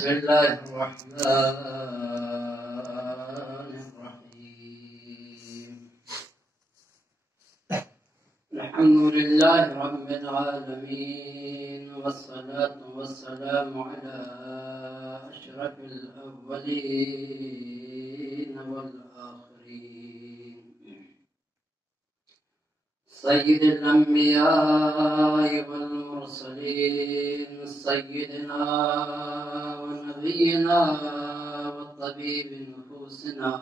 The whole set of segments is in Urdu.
بسم الله الرحمن الرحيم الحمد لله رب العالمين والصلاة والسلام على أشرف الأولين والآخرين سيد الأنبياء والمرسلين سيدنا ونبينا وطبيب نفوسنا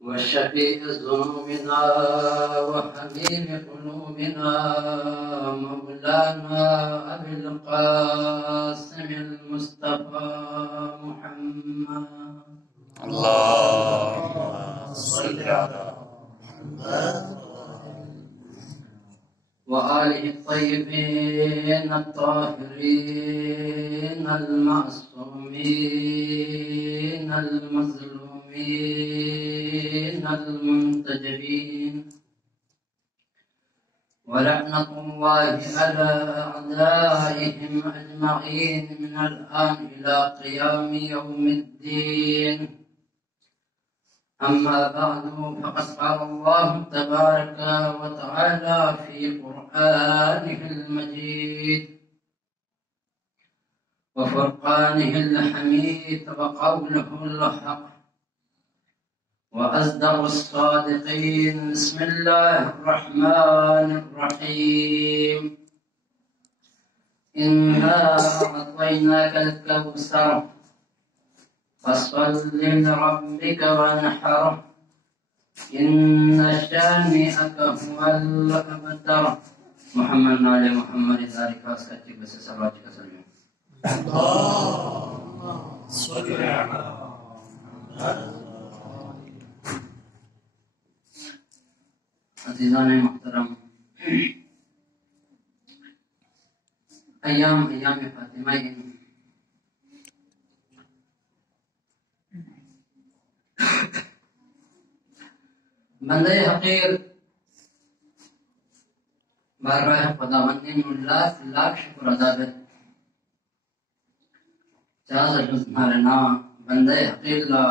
وشفيع ذنوبنا وحبيب قلوبنا مولانا أبي القاسم المصطفى محمد اللهم صل على وآله الطيبين الطاهرين المعصومين المظلومين المنتجبين ولعنة الله على أعدائهم أجمعين من الآن إلى قيام يوم الدين. أما بعد فقد قال الله تبارك وتعالى في قرآنه المجيد وفرقانه الحميد وقوله الحق وأصدق الصادقين. بسم الله الرحمن الرحيم إنا أعطيناك الكوثر فصل لربك وانحر إن شانئك هو الأبتر. محمد نال محمد ذلك أسكتك بس سباتك سلم. اللهم صل على محمد. عزیزان محترم، ایام فاطمہ بندہ حقیر بارگاہ خداوند میں لاکھ شکر ادا ہے. چاہے تمہارا بندہ حقیر لا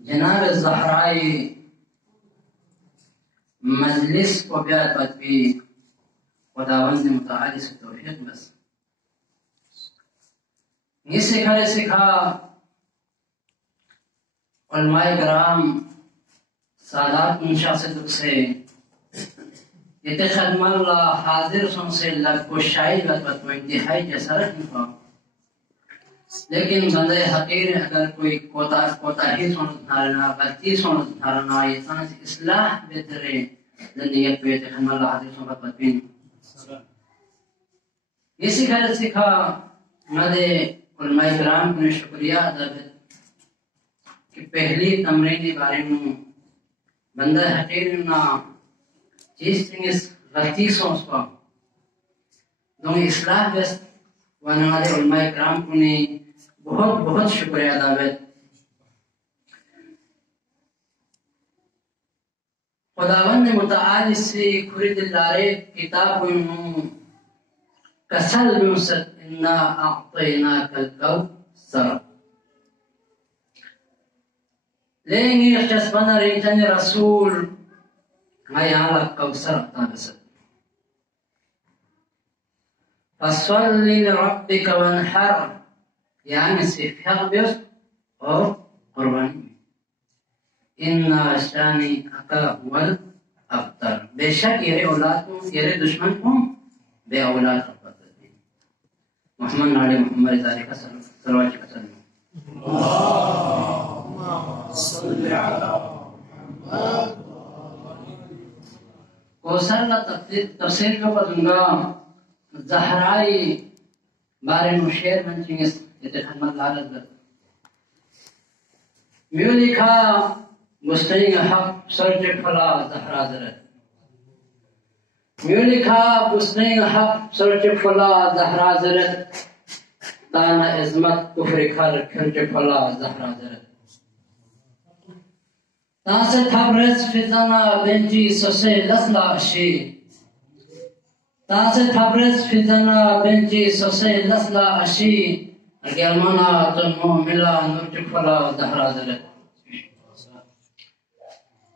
جناب زہرائی مجلس کو بیعت بھی خداوند متعالی سے توفیق بس یہ سکھا علماء کرام سادات منشا سے دکھ سے یہ خدمہ اللہ حاضر سن سے لگ کو شاہی لطبت کو انتہائی جیسا رکھنے پا. لیکن بندہ حقیر اگر کوئی کوتاہی سنت دھارنا غلطی سنت دھارنا یہ سنت اصلاح بہترے زندگیت پیتے خدمہ اللہ حاضر سن لطبت بین یہ سکھا مدے علماء کرام کو شکریہ ادا ہے کہ پہلی تمرینی بارے میں بندہ حقیر نا چیز تنگس غلطی سوچ پا دوں اصلاح بست وانا والے علماء کرام کو نے بہت بہت شکریہ ادا ہے. خداوند متعالی سے خرید لارے کتاب انہوں کسل بمسد انا اعطیناک الکوثر لیں گے جسبنا ریجن رسول میں یہاں لگ کوثر اتا بسد فصل لربک وانحر یعنی صفحہ بیس اور قربانی ان شانئک هو الابتر بے شک یہ اولاد کو یہ دشمن کو بے اولاد محمد نال محمد ذالک صلوات کا سلام. اللهم صل على محمد. کوثر کا تفسیر جو کروں گا زہرائی بارے میں شعر بن چنگس یہ خدمت لالت میو لکھا گستین حق سرج فلا زہرا زرت میو لکھا گستین حق سرج فلا زہرا زرت تانا عظمت کفر کھر کھرج فلا زہرا زرت تاسه تبرز فزانا بنجی سوسه لسلا شی تاسه تبرز فيزنا بنتي سوسي لسلا أشي الجرمانة تنمو نرجو فلا زهرا زلت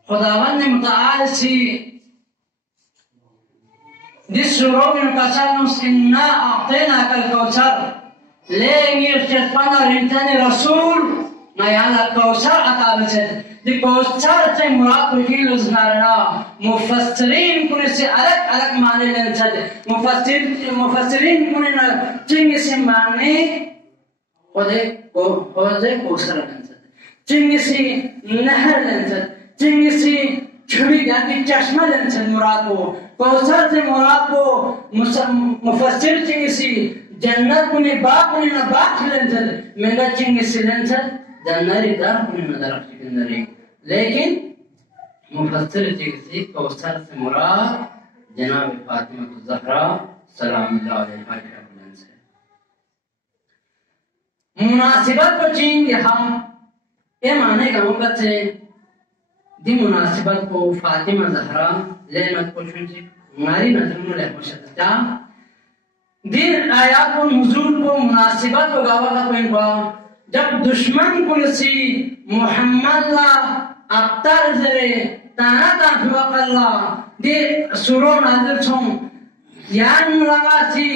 خداوند متعال سی دي سورة نقصانوس إنا أعطيناك الكوثر لين يرتفعنا رنتان رسول نيانا الكوثر أتابتت دي كوثر تي مراد وكيل وزنارنا مفسرين كنسي ألك معنى لنتد مفسرين كننا تنسي معنى خده كوثر لنتد تنسي نهر لنتد تنسي چھوڑی جاتی چشمہ لنچن مراد کو کوثر سے مراد کو مفسر چنگسی جنت کنی باق کنی نباق لنچن مگا چنگسی لنچن جنری دار کنی ندرک چکندری لیکن مفسر چنگسی کوثر سے مراد جناب فاطمہ الزہرا سلام اللہ علیہ لنچن مناسبت کو چینگے ہم یہ معنی کا مقصد سے دی مناسبت کو فاطمہ زہرا لینت کو چھنچی ہماری نظر میں لے خوشت جا دین آیات و نزول کو مناسبت کو گاوہ کا کوئی با جب دشمن کو نسی محمد اللہ ابتر زرے تانا فوق اللہ دی سورو نازل چھوں یعنی لگا سی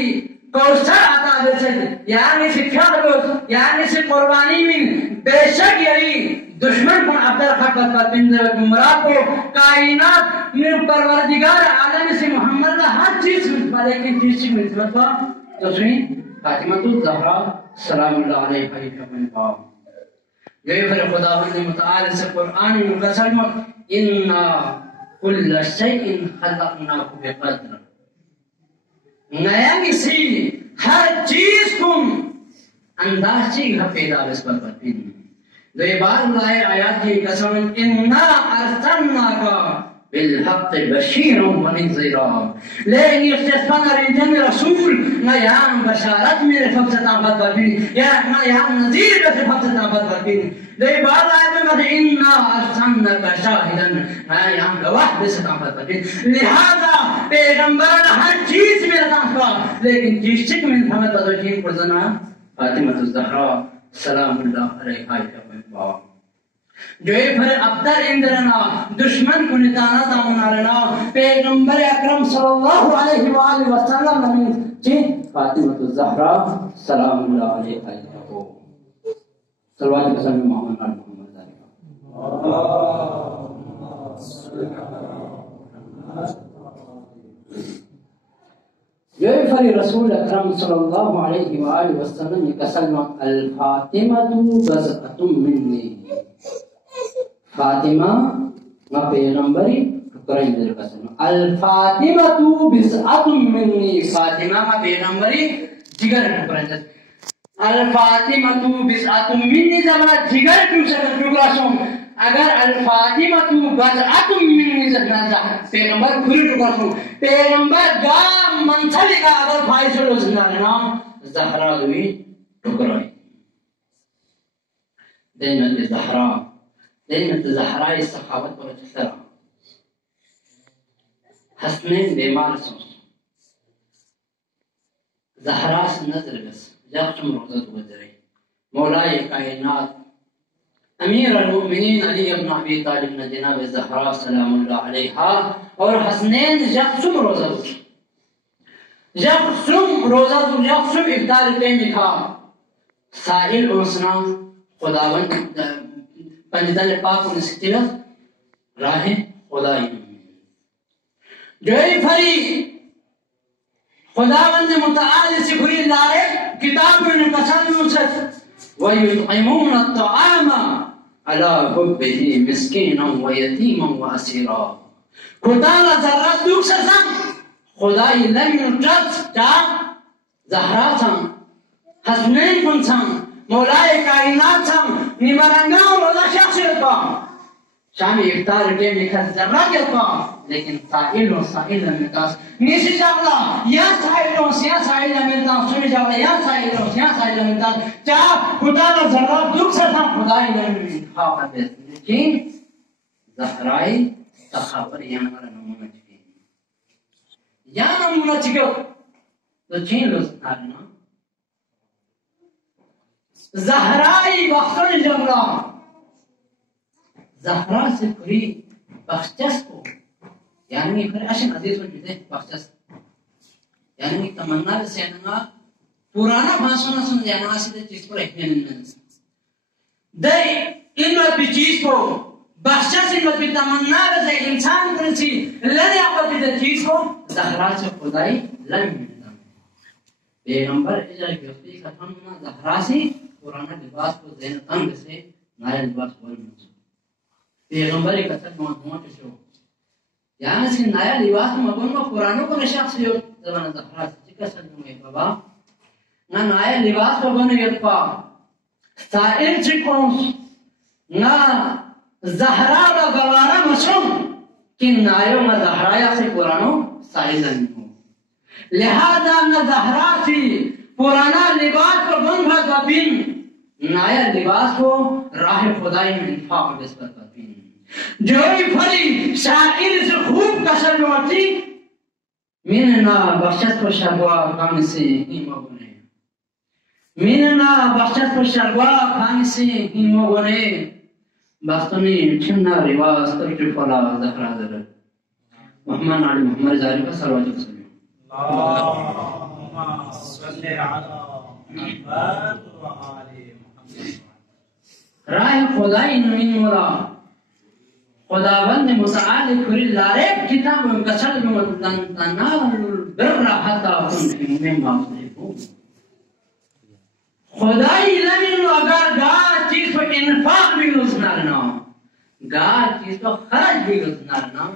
کوثر عطا بسد یعنی سی فیاد یعنی سی قربانی من بے شک یعنی دشمن کو عبدال حقت پر بندر گمراہ کو کائنات میں پروردگار عالم سے محمد اللہ ہر چیز ملتا لیکن چیز سے ملتا تو سنیں فاطمہ الزہرا سلام اللہ علیہ فیفن پاؤ یہ پھر خداوند متعال سے قرآن مقصر میں اِنَّا كُلَّ شَيْءٍ خَلَقْنَاهُ بِقَدْرٍ نیا کسی ہر چیز کن انداز چیز پیدا بس پر پتین دو بار لائے آیات کی قسم اِنَّا أَرْسَلْنَاكَ بالحق بشیر و نذیرا لیکن استثناء رنجن رسول نہ یہاں بشارت میں فقط آفت برپین یا نہ یہاں نذیر میں فقط آفت برپین لیکن بعض آیت میں کہتے ہیں اِنَّا أَرْسَلْنَاكَ شَاهِدًا نہ یہاں گواہ بے ست آفت برپین لہذا پیغمبران ہر چیز میں رتاں لیکن جیشتک میں ہمیں تدوشین پر زنا فاطمہ الزہرا سلام اللہ علیہ وآلہ جو پھر ابتر اندرنا دشمن کو نتانا تامنارنا پیغمبر اکرم صلی اللہ علیہ وآلہ وسلم نمین چین فاطمہ الزہرا سلام اللہ علیہ وآلہ صلوات قسم محمد علیہ جو پھر رسول اکرم صلی اللہ علیہ وآلہ وسلم یہ کسلم الفاطمہ بزعت منی فاطمہ ما پیغمبری ٹکرائیں در قسم الفاطمہ بزعت منی فاطمہ ما پیغمبری جگر ٹکرائیں در الفاطمہ بزعت منی زمانہ جگر کیوں سکر ٹکرا سوں اگر الفاطمہ بزعت منی زمانہ پیغمبر کھری ٹکرا سوں پیغمبر گا منصبی کا اگر فائز اللہ زندہ زہرا دوی ٹکرائی دینت زہرا دینت زہرائی صحابت پر اچھترا حسنین بیمار سوس زہرا سے نظر بس جاکتم روزت گزرے مولائی کائنات امیر المؤمنین علی ابن ابی طالب جناب زہرا سلام اللہ علیہا اور حسنین جاکتم روزت جاکتم روزت جاکتم افطار کے لکھا سائل اوسنا خداوند پنجدل پاک و نسکتیرت راہ خدای جوئی پھری خداوند متعال سے کھری لائے کتاب میں قسم نوست وَيُطْعِمُونَ الطَّعَامَ عَلَى حُبِّهِ مِسْكِينًا وَيَتِيمًا وَأَسِيرًا خدانا ذرات دوک سرسان خدای لمن جد جا زہرا سان حسنین کن سان مولائی کائنات سان نیمرنگا و روزہ شخصیت پا شامی افطار کے مکھت ذرات پا لیکن سائل و سائل لمنتاس نیسی جاگلا یا سائل و سائل لمنتاس سنی جاگلا یا سائل و سائل لمنتاس چاہ خدا نا ذرات دکھ ستا خدای لمن خواقت دیتا لیکن زہرائی تخابر یہاں نمونہ چکے یا نمونہ چکو تو چین لوز نارنا زہرائی بخشن جملہ زہرا سے کری بخشس کو یعنی پھر اشن عزیز ہو جدے بخشس یعنی تمنا سے انگا پرانا بھاسونا سن جانا سے چیز پر احمین میں دے علمت بھی چیز کو بخشس علمت بھی تمنا سے انسان کرسی لنے اپت بھی چیز کو زہرا سے خدائی لن ملتا پیغمبر اجرائی گفتی ختم ہونا زہرا سے پرانا لباس کو زین تنگ سے نیا لباس کو منصوب پیغمبر ایک اثر موضوع کشو یعنی سے نیا لباس مگن میں پرانوں کو نشاق سے زبان زہرا سے چکا سلموں گے بابا نا نیا لباس کو بنو یدپا سائر چکونس نا زہرا و گوارا مسلم کہ نایو نا زہرایا سے پرانوں سائر لنگو لہذا نا زہرا سے پرانا لباس کو بن بھا بین نایا لباس کو راہ خدای میں انفاق نسبت کرتی جوئی پھلی شاعر سے خوب کسر لوٹی میننا بخشت و شرگوا کام سے ہی مگنے میننا بخشت و شرگوا کام سے ہی مگنے بختنی چھنا رواز ترکی فلا زہرا ذرد محمد علی محمد زہری کا سلوات و سلیم اللہم صلی علی محمد و آل راہ خدای نمین مولا خداوند متعال کھری لارے کتاب کسل لن تنال البر حتی کنتم مما تحبون خدای نمین اگر گار چیز کو انفاق بھی گزنارنا گار چیز کو خرج بھی گزنارنا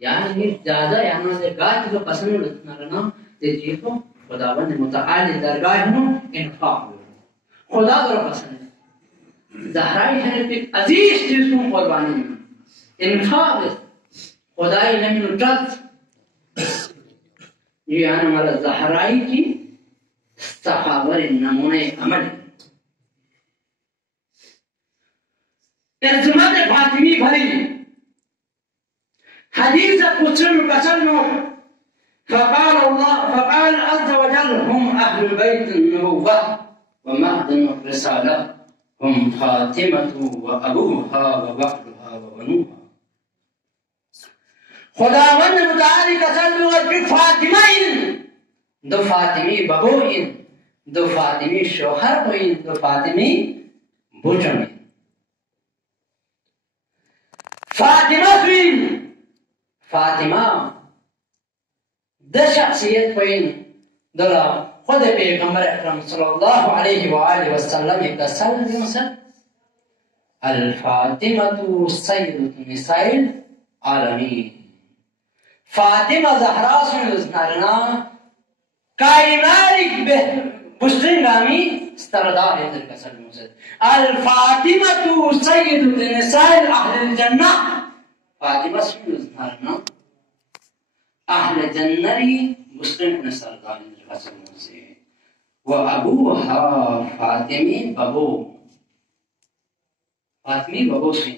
یعنی زیادہ یعنی گار چیز کو پسند گزنارنا یہ چیز کو خداوند متعال درگاہ انفاق بھی خدا کو پسند زہرائی شریف ایک عزیز چیز کو قربانی میں انفاق خدای نمی نجات یہ آنے والا زہرائی کی صحابر نمونہ عمل ارجمت فاطمی بھری حدیث قدسم قسم فقال عز وجل هم أهل بيت النبوة ومعدن الرسالة هم فاطمة وأبوها وبعلها وبنوها خداوند متعالی قسم کہ فاطمہ دو فاطمی ببوئن دو فاطمی شوہر کوئن دو فاطمی بوچن فاطمہ کوئن فاطمہ دو شخصیت کوئن دولا خود پیغمبر اکرم صلی اللہ علیہ وآلہ وسلم ایک سلم سن الفاطمة سیدت نساء العالمین فاطمہ زہرا سن لزنارنا کائنات بشتنگامی استردار ادھر کا سلم سن الفاطمة سیدت نساء اہل الجنہ فاطمہ سن لزنارنا اہل جنری مسلم نے سردار حسن سے وابوها فاطمی ببو فاطمی ببو سے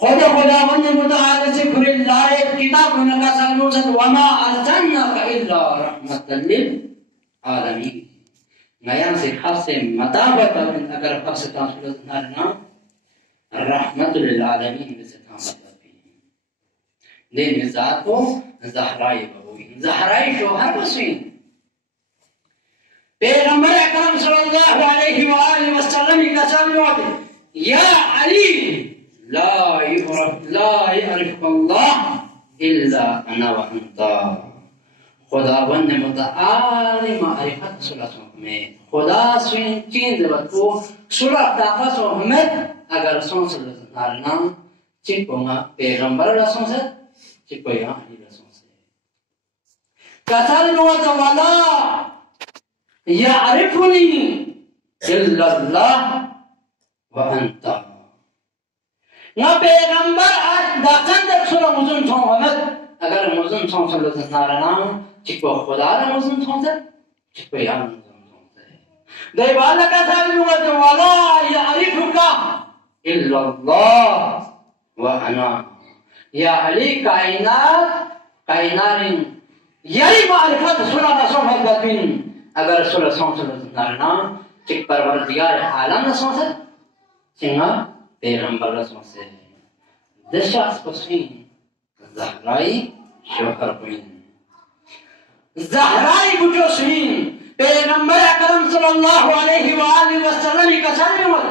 خداوند متعال سے کھر اللہ کتاب ان کا سلم سے وما ارسلناک الا رحمت للعالمین نیا سے خاص سے مطابق اگر خاص سے تاثر نارنا رحمت للعالمین سے تاثر دین ذات کو زہرائی بہوئی زہرائی شوہر بسوئی پیغمبر اکرم صلی اللہ علیہ وآلہ وسلم کا سلوات یا علی لا يعرف اللہ الا انا وانتا خداوند متعالی معرفت صلح میں خدا سوئن چین دبت کو صلح تاقص و حمد اگر رسول صلی اللہ علیہ وسلم چکو گا پیغمبر رسول سے چکو یہاں علی رسول سے کسلوت ولا يعرفني الا اللہ وانتا نا پیغمبر آج داخل در سورا مزن تھون حمد اگر مزن تھون صلی اللہ علیہ وسلم چکو خدا را مزن تھون سے چکو یا مزن تھون سے دیوالا کا سلوت ولا يعرفك الا اللہ وانا یا علی کائنات یہی معرفت صلح رسول حضرت بین اگر رسول اللہ صلی اللہ علیہ وسلم چک پروردگار عالم رسول سے چنگا پیغمبر رسول سے دس شخص پسین زہرائی شوکر پوین زہرائی بچو سین پیغمبر اکرم صلی اللہ علیہ وآلہ وسلم کا سنور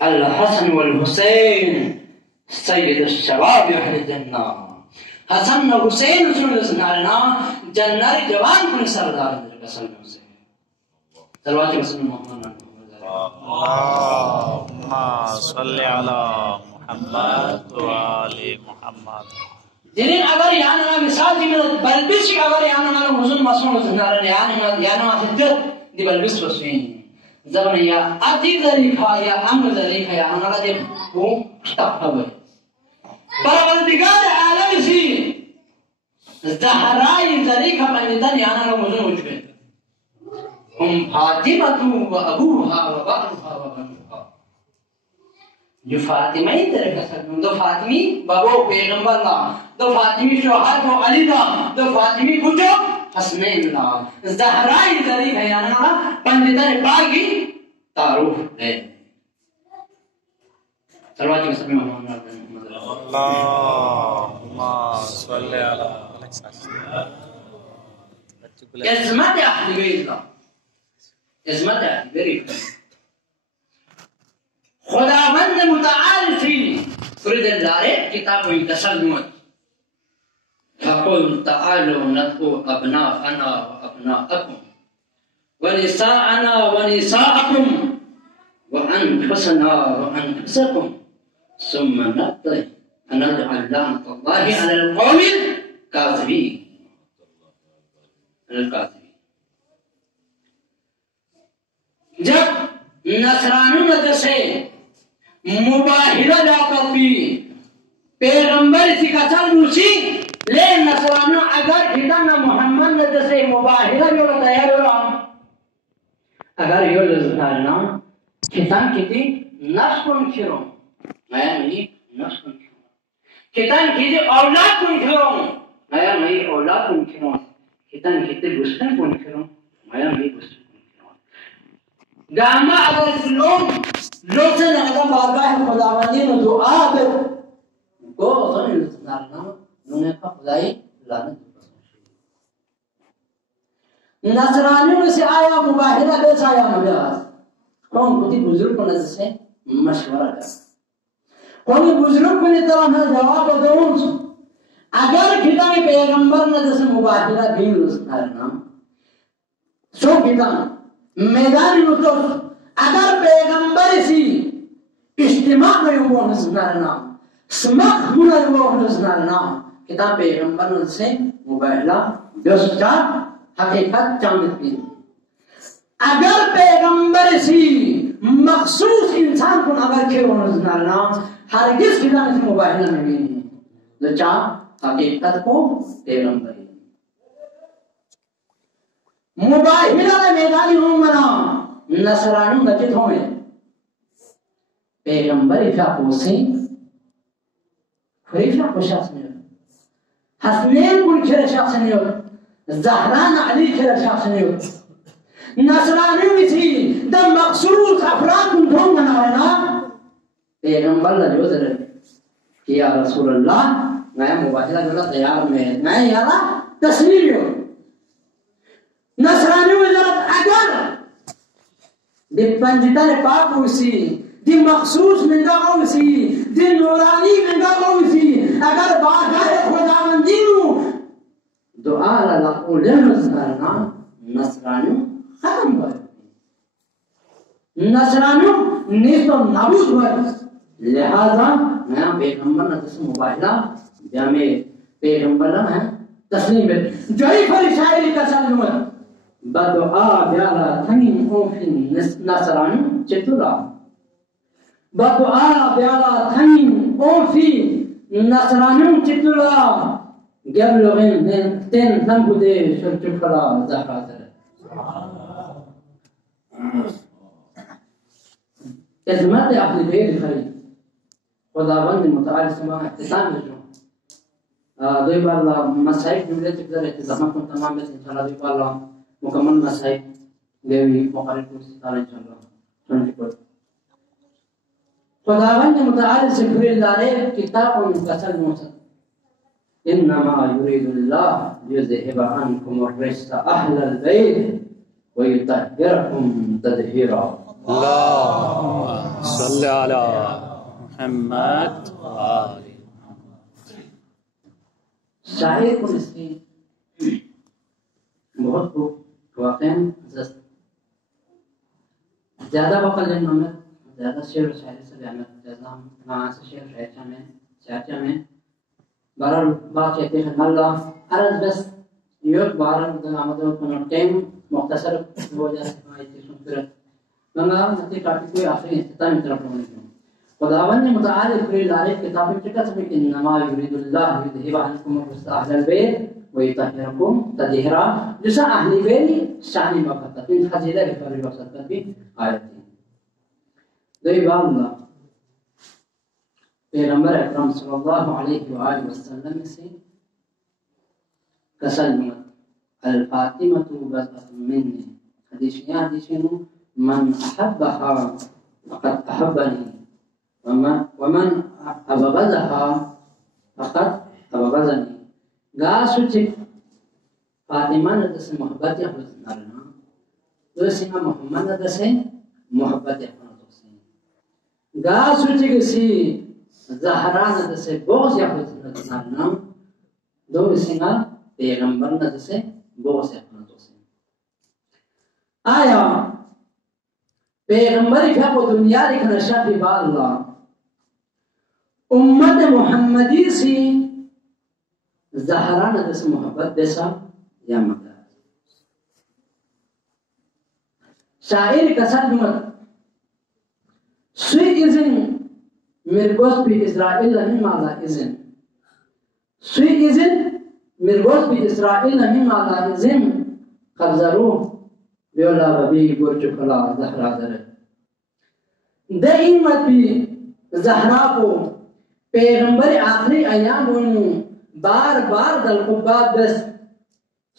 الحسن والحسین سید الشباب اہل الجنہ حسن و حسین رسول اللہ جنر جوان کن سردار در قسم سے صلوات وسلم محمد اللهم صل على محمد وآل محمد جنین اگر یعنی مثال دی میں بلبس اگر یعنی حضور مسلم زندار یعنی حضرت دی بلبس وسین زبن یا ادی ذریخا یا امر ذریخا یا انا دے وہ تقوی پروردگار عالم سی زہرائی ذریخا بندن یعنی حضور وجبے ہم فاطمہ و ابوها و بابوها و بنوها جو فاطمہ ہی تیرے کا سکتے دو فاطمی بابو پیغمبر اللہ دو فاطمی شوہر و علی دا دو فاطمی کچھو حسنین اللہ زہرائی ذریخ ہے یعنی پنجتر باغی تعروف ہے صلوات وسلم محمد اللهم صل على عظمت اہل بیت اللہ عظمت اہل بیت خداوند متعال فی فرد اللہ کتاب و تسلمت فقل تعالوا ندعو ابناءنا وابناءكم ونساءنا ونساءكم وانفسنا وانفسكم ثم نطلع نجعل لعنة الله على القوم الكاذبين جب نصرانیوں نے جیسے مباہرہ جاتا بھی پیغمبر اسی کا چل روچی لے نصرانیوں اگر ہدنا محمد نے جیسے مباہرہ جو تیار ہو رہا اگر یہ لزدارنا کتان کتی نفس کن کھروں میں نہیں نفس کن کھروں کتان کتی اولاد کن کھروں میں نہیں اولاد کن کھروں کتان کتی گسن کن کھروں میں نہیں گسن گاما اگر لوگ سے نگتا بارگاہ خداوندی نو دعا کر گو اصلا لزدارنا انہیں کا خدای لعنت نصرانیوں میں سے آیا مباہرہ کیسا آیا مجاز کون کتی بزرگ کو نظر سے مشورہ کر کونی بزرگ کو طرح میں جواب دوں اگر کتانی پیغمبر نظر سے مباہرہ دین لزدارنا سو کتان میدان مطلب اگر پیغمبر سی اجتماع میں وہ نزدارنا سمخ ہونا وہ نزدارنا کتاب پیغمبر نظر سے مباہرہ دوستا حقیقت چاندت بھی اگر پیغمبر سی مخصوص انسان کو اگر کھیرو نزدارنا ہرگز کتاب سے مباہرہ میں بھی لچا حقیقت کو پیغمبر مباہرہ میدانی ہوں منا نصرانی نجد ہوئے پیغمبر افا پوسی خریفہ کو شخص نہیں ہوتا حسنین کن کھر شخص نہیں ہوتا زہران علی کھر شخص نہیں ہوتا نصرانی میں تھی دا مخصوص افراد کن دھون منا ہے نا پیغمبر لجو ذرے کہ یا رسول اللہ میں مباہرہ جو تیار میں یارا تسلیم ہوں نصرانی وزارت اگر دی پنجتر پاک ہوئی دی مخصوص منگا ہوئی دی نورانی منگا ہوئی اگر بارگاہ خداوندی نو دعا اللہ اولین نصرانہ نصرانی ختم ہوئے نصرانی نیست و نابود ہوئے لہذا میں پیغمبر نظر سے مباہلہ جامع پیغمبر ہے تسلیم ہے جو ہی پھر شاعری کا سلمت بدعا بیالا تنین اوفین نصران چتولا بدعا بیالا تنین اوفین نصران چتولا گبلغین تین تنگو دے شرچکلا زخاتر عظمت اہل بیت خرید خداوند متعال سماع احتسام جو دوی بالا مسائل جملے تقدر احتضامات کو تمام بیت انشاءاللہ دوی بالا مکمل مسائل دیوی مقرر کو ستارہ انشاءاللہ سنجی پر خداوند متعال سے پھر اللہ کتاب و متصل موسیقی انما يريد الله ليذهب عنكم الرجس اهل البيت ويطهركم تطهيرا اللهم صل على محمد وآل شاعر کو اس کی بہت واقعا زیادہ وقت لینا میں زیادہ شعر و شاعری سے بیان زیادہ وہاں سے شعر شاعرچہ میں بارال بات کہتے ہیں اللہ عرض بس یک بارال آمدہ کنو ٹیم مختصر ہو جاتے ہیں ایتی سنکرت منگا نتی کافی کوئی آخری اختتام طرف ہونے کیوں خداوند متعال کری لارف کتاب چکا سمیں کہ انما یرید اللہ یذہب عنکم الرجس اہل البیت ویطہرکم تطہیرا جسا اہل بیت شانی وقت ان فضیلہ رفر وقت بھی آیت ہیں دوئی باب اللہ پیغمبر اکرم صلی اللہ علیہ وآلہ وسلم سے کسلمت الفاطمة بضعة مني حدیثینو من احبها فقد احبني ومن ابغضها فقد ابغضني گا سوچ فاطمہ نے دس محبت احمد نارنا دوسری محمد نے دس محبت احمد سے گا سوچ کسی زہرا نے دس بغض احمد نارنا دوسری پیغمبر نے دس بغض احمد سے آیا پیغمبر کا کو دنیا لکھنا شاہی با اللہ امت محمدی سی زہرا نے دس محبت دیسا یا مدد شاعر کسر جمت سوی ازن مرگوز پی اسرائیل لمن مالا ازن سوی ازن مرگوز پی اسرائیل لمن مالا ازن قبضرو بیولا ببی گرچ کلا زہرا در دے امت بھی زہرا کو پیغمبر آخری ایام انہوں بار بار دل کو بات بس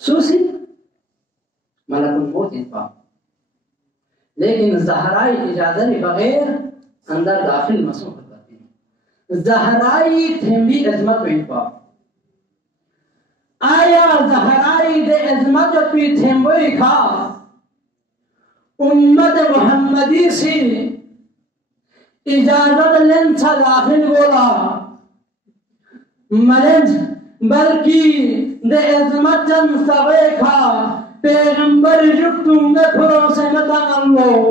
سوسی ملک الموت انفا لیکن زہرائی اجازت بغیر اندر داخل مسوح کرتی ہیں زہرائی تھمبی عظمت انفا آیا زہرائی دے عظمت پی تھمبوئی کھا امت محمدی سی اجازت لنسا داخل بولا ملنج بلکہ دے عظمت جن سوے کھا پیغمبر جب تم نے کھروں سے مطلع اللہ